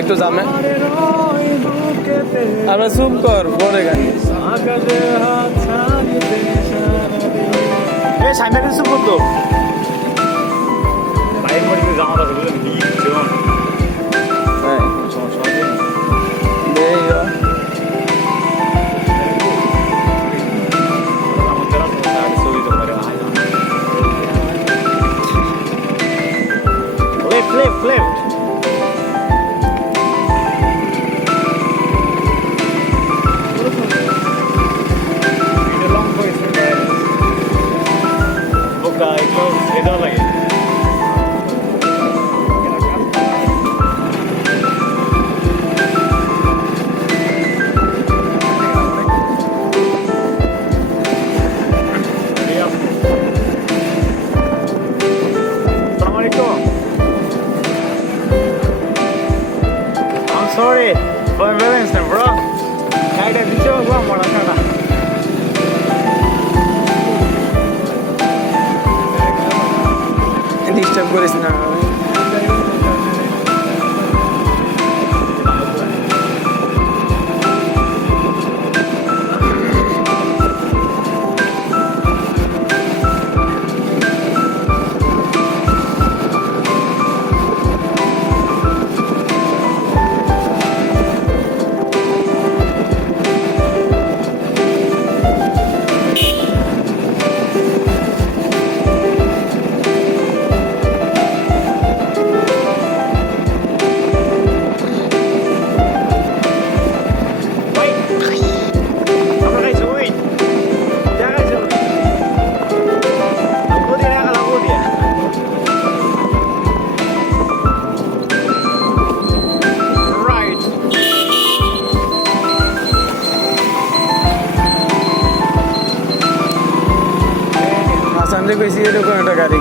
একটু জামে আমরা চুপ কর পরে গান সামনে কিছু করতো বাইরের মধ্যে জামা আছে বুঝলেন হ্যাঁ Left. Itu lagi. Assalamualaikum. I'm sorry for embarrassment, bro. Ada video gua mau nanya. Disturb করিস না হাসান যে কইছি এরকম একটা গাড়ি